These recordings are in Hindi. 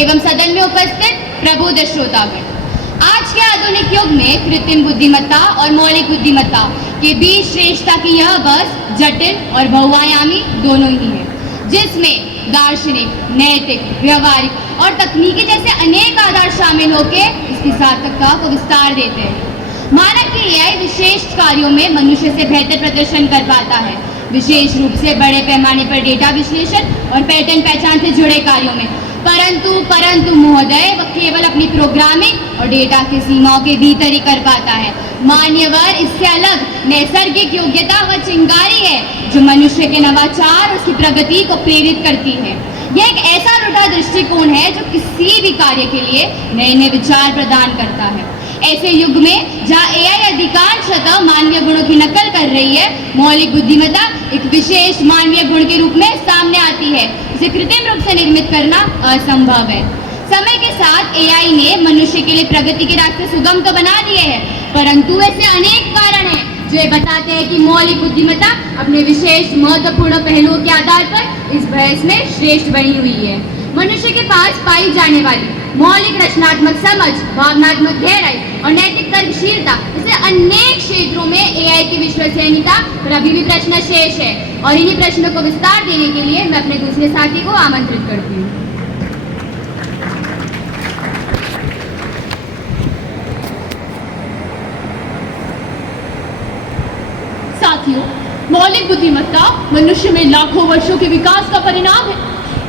एवं सदन में उपस्थित प्रबुद्ध श्रोतागण, आज के आधुनिक युग में कृत्रिम बुद्धिमत्ता और मौलिक बुद्धिमत्ता के बीच श्रेष्ठता की यह बस जटिल और बहुआयामी दोनों ही है, जिसमें दार्शनिक, नैतिक, व्यवहारिक और तकनीकी जैसे अनेक आधार शामिल होकर इसकी सार्थकता को विस्तार देते हैं। माना कि एआई विशेष कार्यों में मनुष्य से बेहतर प्रदर्शन कर पाता है, विशेष रूप से बड़े पैमाने पर डेटा विश्लेषण और पैटर्न पहचान से जुड़े कार्यों में, परंतु महोदय वह केवल अपनी प्रोग्रामिंग और डेटा की सीमाओं के भीतर ही कर पाता है। मान्यवर इससे अलग नैसर्गिक योग्यता व चिंगारी है जो मनुष्य के नवाचार और उसकी प्रगति को प्रेरित करती है। यह एक ऐसा रूढ़ा दृष्टिकोण है जो किसी भी कार्य के लिए नए नए विचार प्रदान करता है। ऐसे युग में जहाँ एआई अधिकांशतः मानवीय गुणों की नकल कर रही है, मौलिक बुद्धिमत्ता एक विशेष मानवीय गुण के रूप में सामने आती है। इसे कृत्रिम रूप से निर्मित करना असंभव है। समय के साथ एआई ने मनुष्य के लिए प्रगति के रास्ते सुगम तो बना दिए हैं, परंतु ऐसे अनेक कारण हैं जो ये बताते हैं कि मौलिक बुद्धिमत्ता अपने विशेष महत्वपूर्ण पहलुओं के आधार पर इस बहस में श्रेष्ठ बनी हुई है। मनुष्य के पास पाई जाने वाली मौलिक रचनात्मक समझ, भावनात्मक गहराई और नैतिक तर्कशीलता जैसे अनेक क्षेत्रों में एआई की विश्वसनीयता पर अभी भी प्रश्न शेष है, और इन्हीं प्रश्नों को विस्तार देने के लिए मैं अपने दूसरे साथी को आमंत्रित करती हूँ। साथियों, मौलिक बुद्धिमत्ता मनुष्य में लाखों वर्षों के विकास का परिणाम है।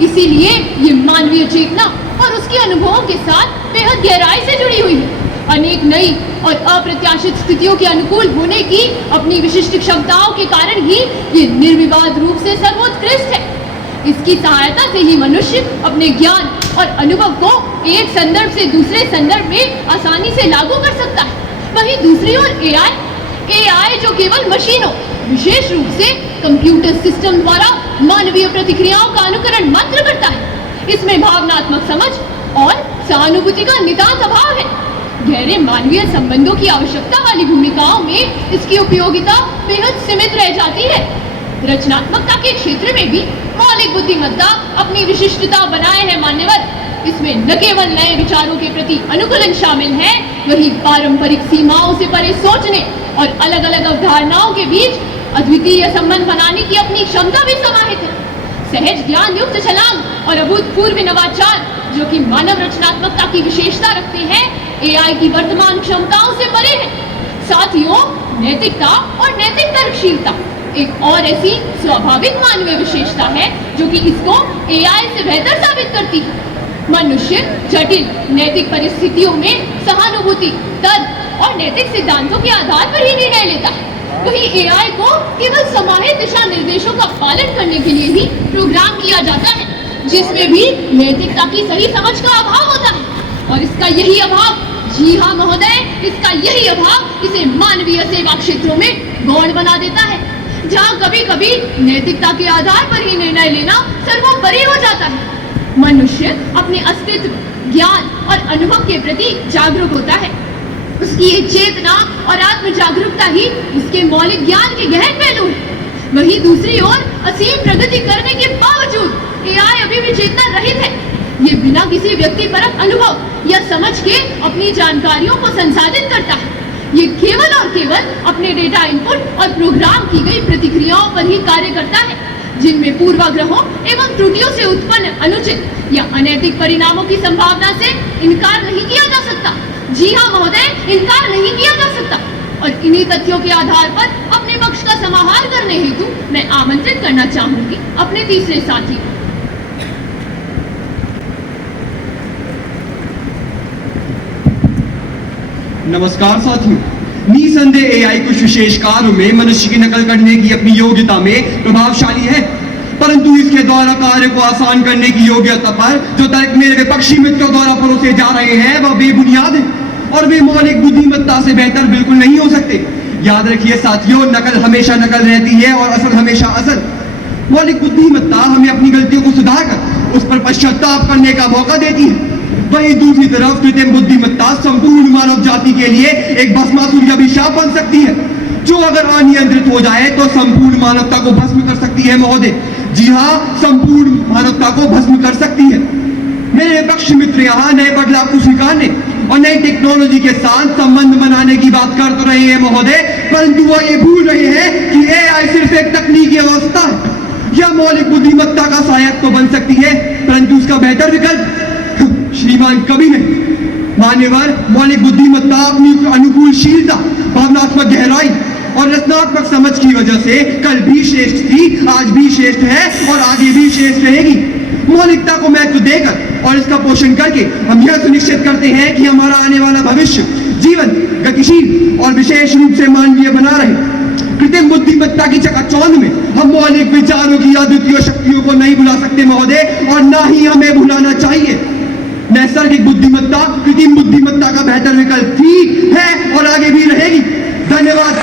इसीलिए ये मानवीय चेतना और उसके अनुभवों के साथ बेहद गहराई से जुड़ी हुई है। अनेक नई और अप्रत्याशित स्थितियों के अनुकूल होने की अपनी विशिष्ट क्षमताओं के कारण ही ये निर्विवाद रूप से सर्वोत्कृष्ट है। इसकी सहायता से ही मनुष्य अपने ज्ञान और अनुभव को एक संदर्भ से दूसरे संदर्भ में आसानी से लागू कर सकता है। वहीं दूसरी ओर एआई जो केवल मशीनों, विशेष रूप से कंप्यूटर सिस्टम द्वारा मानवीय प्रतिक्रियाओं का अनुकरण मात्र करता है। इसमें भावनात्मक समझ और सहानुभूति का नितांत अभाव है। गहरे मानवीय संबंधों की आवश्यकता वाली भूमिकाओं में इसकी उपयोगिता बेहद सीमित रह जाती है। रचनात्मकता के क्षेत्र में भी मौलिक बुद्धिमत्ता अपनी विशिष्टता बनाए है मान्यवर। इसमें न केवल नए विचारों के प्रति अनुकूलन शामिल है, वही पारंपरिक सीमाओं से परे सोचने और अलग अलग अवधारणाओं के बीच अद्वितीय संबंध बनाने की अपनी क्षमता भी समाहित है। सहज ज्ञान युक्त छलांग और अभूतपूर्व नवाचार जो कि मानव रचनात्मकता की विशेषता रखते हैं, एआई की वर्तमान क्षमताओं से परे है। साथियों, नैतिकता और नैतिक तर्कशीलता एक और ऐसी स्वाभाविक मानवीय विशेषता है जो कि इसको एआई से बेहतर साबित करती है। मनुष्य जटिल नैतिक परिस्थितियों में सहानुभूति, तर्क और नैतिक सिद्धांतों के आधार पर ही निर्णय लेता है। वहीं एआई को केवल समाहित दिशा निर्देशों का पालन करने के लिए ही प्रोग्राम किया जाता है, जिसमें भी नैतिकता की सही समझ का अभाव होता है। और इसका यही अभाव, जी हाँ महोदय, इसका यही अभाव इसे मानवीय सेवा क्षेत्रों में गौण बना देता है, जहाँ कभी कभी नैतिकता के आधार पर ही निर्णय लेना सर्वोपरि हो जाता है। मनुष्य अपने अस्तित्व, ज्ञान और अनुभव के प्रति जागरूक होता है। उसकी ये चेतना और आत्म जागरूकता ही उसके मौलिक ज्ञान के गहन पहलू है। वहीं दूसरी ओर असीम प्रगति करने के बावजूद एआई अभी भी चेतना रहित है। ये बिना किसी व्यक्तिपरक अनुभव या समझ के अपनी जानकारियों को संसाधित करता है। ये केवल और केवल अपने डेटा इनपुट और प्रोग्राम की गई प्रतिक्रियाओं पर ही कार्य करता है, जिनमें पूर्वाग्रहों एवं त्रुटियों से उत्पन्न अनुचित या अनैतिक परिणामों की संभावना से इनकार नहीं किया जा सकता। जी हाँ महोदय, इनकार नहीं किया जा सकता। और इन्हीं तथ्यों के आधार पर अपने पक्ष का समाहार करने हेतु मैं आमंत्रित करना चाहूंगी अपने तीसरे साथी को। नमस्कार साथियों, निसंदेह एआई कुछ विशेष कार्यों में मनुष्य की नकल करने की अपनी योग्यता में प्रभावशाली है, परंतु इसके द्वारा कार्य को आसान करने की योग्यता पर जो तर्क मेरे विपक्षी मित्रों द्वारा परोसे जा रहे हैं वह बेबुनियाद है और वे मौलिक बुद्धिमत्ता से बेहतर बिल्कुल नहीं हो सकते। याद रखिए साथियों, नकल हमेशा नकल रहती है और असल हमेशा असल। मौलिक बुद्धिमत्ता हमें अपनी गलतियों को सुधारकर उस पर पश्चाताप करने का मौका देती है। वहीं दूसरी तरफ कृत्रिम बुद्धिमत्ता संपूर्ण मानव जाति के लिए एक भस्मासुर का अभिशाप बन सकती है, जो अगर अनियंत्रित हो जाए तो संपूर्ण मानवता को भस्म कर सकती है महोदय। जी हाँ, संपूर्ण मानवता को भस्म कर सकती है। मेरे विपक्ष मित्र यहाँ नए बदलाव को स्वीकारने और नई टेक्नोलॉजी के साथ संबंध बनाने की बात कर तो रहे हैं महोदय, परंतु वो ये भूल रहे हैं कि एआई सिर्फ एक तकनीकी अवस्था है। यह मौलिक बुद्धिमत्ता का सहायक तो बन सकती है, परंतु उसका बेहतर विकल्प श्रीमान कभी नहीं। मान्यवर, मौलिक बुद्धिमत्ता अपनी अनुकूलशीलता, भावनात्मक गहराई और रचनात्मक समझ की वजह से कल भी श्रेष्ठ थी, आज भी श्रेष्ठ है और आगे भी श्रेष्ठ रहेगी। मौलिकता को महत्व देकर और इसका पोषण करके हम यह सुनिश्चित करते हैं कि हमारा आने वाला भविष्य जीवन गतिशील और विशेष रूप से मानवीय बना रहे। कृत्रिम बुद्धिमत्ता की चकाचौंध में हम मौलिक विचारों की अद्वितीय शक्तियों को नहीं भुला सकते महोदय, और ना ही हमें भुलाना चाहिए। नैसर्गिक बुद्धिमत्ता कृत्रिम बुद्धिमत्ता का बेहतर विकल्प थी, है और आगे भी रहेगी। धन्यवाद।